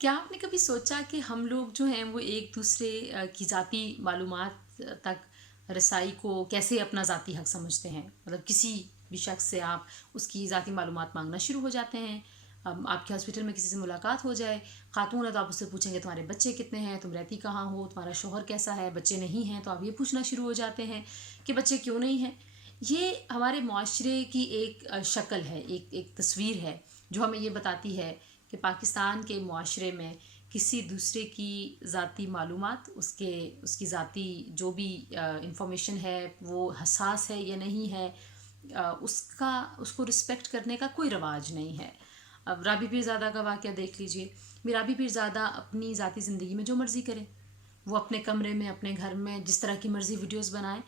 کیا آپ نے کبھی سوچا کہ ہم لوگ جو ہیں وہ ایک دوسرے کی ذاتی معلومات تک رسائی کو کیسے اپنا ذاتی حق سمجھتے ہیں؟ مطلب کسی بھی شخص سے آپ اس کی ذاتی معلومات مانگنا شروع ہو جاتے ہیں. آپ کے ہاسپٹل میں کسی سے ملاقات ہو جائے، خاتون ہے تو آپ اس سے پوچھیں گے تمہارے بچے کتنے ہیں، تم رہتی کہاں ہو، تمہارا شوہر کیسا ہے، بچے نہیں ہیں تو آپ یہ پوچھنا شروع ہو جاتے ہیں کہ بچے کیوں نہیں ہیں. یہ ہمارے معاشرے کی ایک شکل ہے، ایک تصویر ہے جو ہمیں یہ بتاتی ہے کہ پاکستان کے معاشرے میں کسی دوسرے کی ذاتی معلومات، اس کی ذاتی جو بھی انفارمیشن ہے وہ حساس ہے یا نہیں ہے، اس کو رسپیکٹ کرنے کا کوئی رواج نہیں ہے. اب رابی پیرزادہ کا واقعہ دیکھ لیجئے. رابی پیرزادہ اپنی ذاتی زندگی میں جو مرضی کرے، وہ اپنے کمرے میں اپنے گھر میں جس طرح کی مرضی ویڈیوز بنائیں.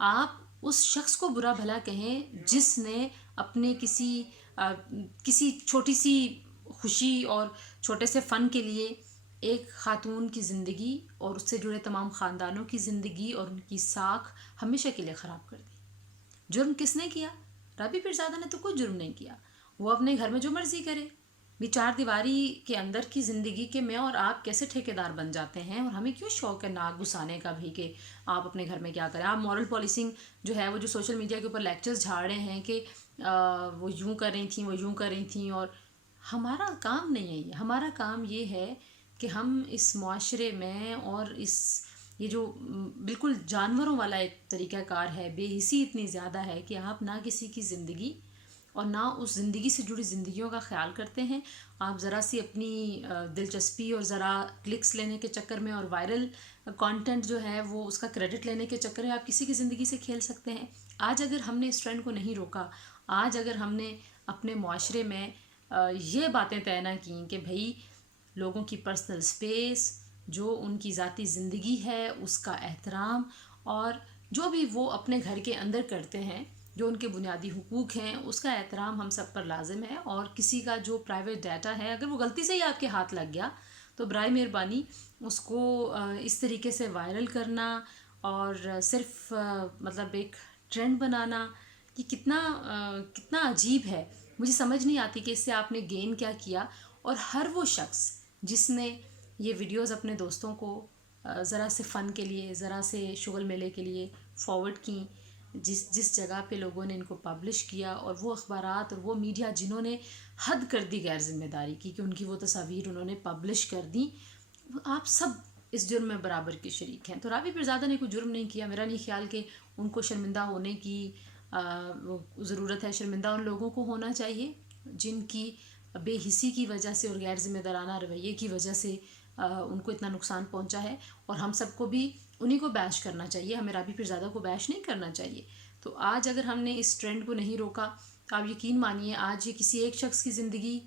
آپ اس شخص کو برا بھلا کہیں جس نے اپنے کسی چھوٹی سی خوشی اور چھوٹے سے فن کے لیے ایک خاتون کی زندگی اور اس سے جڑے تمام خاندانوں کی زندگی اور ان کی ساکھ ہمیشہ کے لیے خراب کر دی. جرم کس نے کیا؟ رابی پیرزادہ نے تو کوئی جرم نہیں کیا. وہ اپنے گھر میں جو مرضی کرے. بھی چار دیواری کے اندر کی زندگی کے میں اور آپ کیسے ٹھیکیدار بن جاتے ہیں، اور ہمیں کیوں شوق ہے ناک گھسانے کا بھی کہ آپ اپنے گھر میں کیا کریں. آپ مورل پالیسنگ جو ہے وہ جو سوشل میڈیا کے اوپر لیکچرز جھاڑ رہے ہیں کہ وہ یوں کر رہی تھیں، وہ یوں کر رہی تھیں، اور ہمارا کام نہیں ہے یہ. ہمارا کام یہ ہے کہ ہم اس معاشرے میں اور یہ جو بالکل جانوروں والا ایک طریقہ کار ہے، بے حسی اتنی زیادہ ہے کہ آپ نہ کسی کی زندگی اور نہ اس زندگی سے جڑی زندگیوں کا خیال کرتے ہیں. آپ ذرا سی اپنی دلچسپی اور ذرا کلکس لینے کے چکر میں اور وائرل کانٹینٹ جو ہے وہ اس کا کریڈٹ لینے کے چکر میں آپ کسی کی زندگی سے کھیل سکتے ہیں. آج اگر ہم نے اس ٹرینڈ کو نہیں روکا، آج اگر ہم نے اپنے معاشرے میں یہ باتیں طے نہ کیں کہ بھائی لوگوں کی پرسنل سپیس، جو ان کی ذاتی زندگی ہے اس کا احترام، اور جو بھی وہ اپنے گھر کے اندر کرتے ہیں، جو ان کے بنیادی حقوق ہیں، اس کا احترام ہم سب پر لازم ہے. اور کسی کا جو پرائیویٹ ڈیٹا ہے اگر وہ غلطی سے ہی آپ کے ہاتھ لگ گیا تو برائے مہربانی اس کو اس طریقے سے وائرل کرنا اور صرف مطلب ایک ٹرینڈ بنانا، یہ کتنا عجیب ہے. مجھے سمجھ نہیں آتی کہ اس سے آپ نے گین کیا کیا. اور ہر وہ شخص جس نے یہ ویڈیوز اپنے دوستوں کو ذرا سے فن کے لیے، ذرا سے شغل میلے کے لیے فارورڈ کیں، جس جگہ پہ لوگوں نے ان کو پبلش کیا، اور وہ اخبارات اور وہ میڈیا جنہوں نے حد کر دی غیر ذمہ داری کی کہ ان کی وہ تصاویر انہوں نے پبلش کر دیں، آپ سب اس جرم میں برابر کے شریک ہیں. تو رابی پیرزادہ نے کوئی جرم نہیں کیا. میرا نہیں خیال کہ ان کو شرمندہ ہونے کی ضرورت ہے. شرمندہ ان لوگوں کو ہونا چاہیے جن کی بے حسی کی وجہ سے اور غیر ذمہ دارانہ رویے کی وجہ سے ان کو اتنا نقصان پہنچا ہے. اور ہم سب کو بھی انہی کو بیش کرنا چاہیے، ہمیں رابی پیرزادہ کو بیش نہیں کرنا چاہیے. تو آج اگر ہم نے اس ٹرینڈ کو نہیں روکا تو آپ یقین مانیے آج یہ کسی ایک شخص کی زندگی،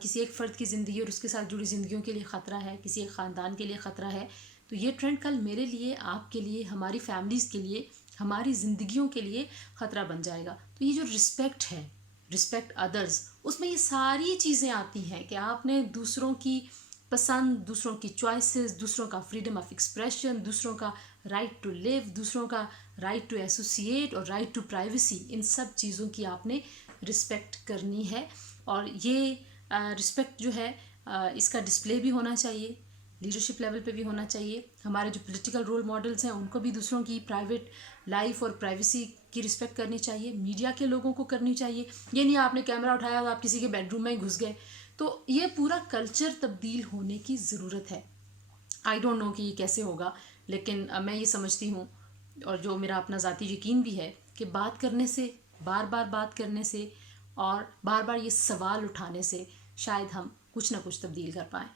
کسی ایک فرد کی زندگی اور اس کے ساتھ جڑی زندگیوں کے لیے خطرہ ہے، کسی ایک خاندان کے لیے خطرہ ہے. تو یہ ٹرینڈ کل میرے لیے، آپ کے لیے، ہماری فیملیز کے لیے، ہماری زندگیوں کے لیے خطرہ بن جائے گا. تو یہ جو رسپیکٹ ہے، رسپیکٹ ادرز، اس میں یہ ساری چیزیں آتی ہیں کہ آپ نے دوسروں کی پسند، دوسروں کی چوائسیز، دوسروں کا فریڈم آف ایکسپریشن، دوسروں کا رائٹ ٹو لیو، دوسروں کا رائٹ ٹو ایسوسیٹ اور رائٹ ٹو پرائیویسی، ان سب چیزوں کی آپ نے رسپیکٹ کرنی ہے. اور یہ رسپیکٹ جو ہے اس کا ڈسپلے بھی ہونا چاہیے، لیڈرشپ لیول پہ بھی ہونا چاہیے. ہمارے جو پولیٹیکل رول ماڈلز ہیں ان کو بھی دوسروں کی پرائیویٹ لائف اور پرائیویسی کی رسپیکٹ کرنی چاہیے. میڈیا کے لوگوں کو کرنی چاہیے. یہ نہیں آپ نے کیمرہ اٹھایا اور آپ کسی کے بیڈ روم میں ہی گھس گئے. تو یہ پورا کلچر تبدیل ہونے کی ضرورت ہے. آئی ڈونٹ نو کہ یہ کیسے ہوگا، لیکن میں یہ سمجھتی ہوں اور جو میرا اپنا ذاتی یقین بھی ہے کہ بات کرنے سے، بار بار بات کرنے سے اور بار بار یہ سوال اٹھانے سے شاید ہم کچھ نہ کچھ تبدیل کر پائیں.